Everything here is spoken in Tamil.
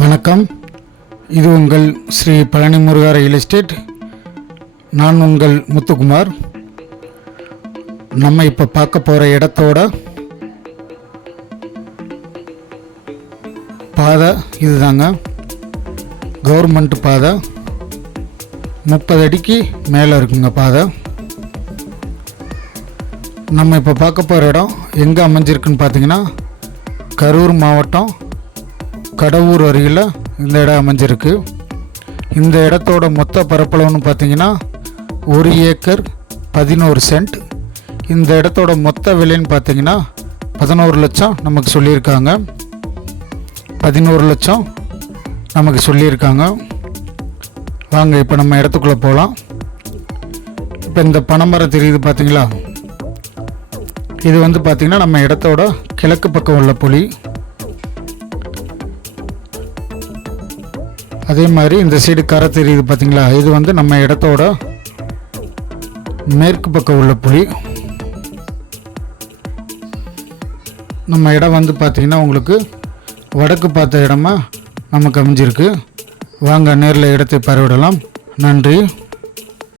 வணக்கம். இது உங்கள் ஸ்ரீ பழனி முருகா ரியல் எஸ்டேட். நான் உங்கள் முத்துக்குமார். நம்ம இப்போ பார்க்க போகிற இடத்தோட பாதை இதுதாங்க. கவர்மெண்ட் பாதை 30 அடிக்கு மேலே இருக்குங்க பாதை. நம்ம இப்போ பார்க்க போகிற இடம் எங்கே அமைஞ்சிருக்குன்னு பார்த்தீங்கன்னா, கரூர் மாவட்டம் கடவுர் அருகில் இந்த இடம் அமைஞ்சிருக்கு. இந்த இடத்தோட மொத்த பரப்பளவுன்னு பார்த்தீங்கன்னா 1 ஏக்கர் 11 சென்ட். இந்த இடத்தோட மொத்த விலைன்னு பார்த்தீங்கன்னா 11 லட்சம் நமக்கு சொல்லியிருக்காங்க. 11 லட்சம் நமக்கு சொல்லியிருக்காங்க. வாங்க இப்போ நம்ம இடத்துக்குள்ளே போகலாம். இப்போ இந்த பனைமரம் தெரியுது பார்த்தீங்களா, இது வந்து பார்த்திங்கன்னா நம்ம இடத்தோட கிழக்கு பக்கம் உள்ள புலி. அதே மாதிரி இந்த சைடு கரை தெரியுது பார்த்தீங்களா, இது வந்து நம்ம இடத்தோட மேற்கு பக்கம் உள்ள புலி. நம்ம இடம் வந்து பார்த்திங்கன்னா உங்களுக்கு வடக்கு பார்த்த இடமா நமக்கு அமைஞ்சிருக்கு. வாங்க நேரில் இடத்தை பார்வையிடலாம். நன்றி.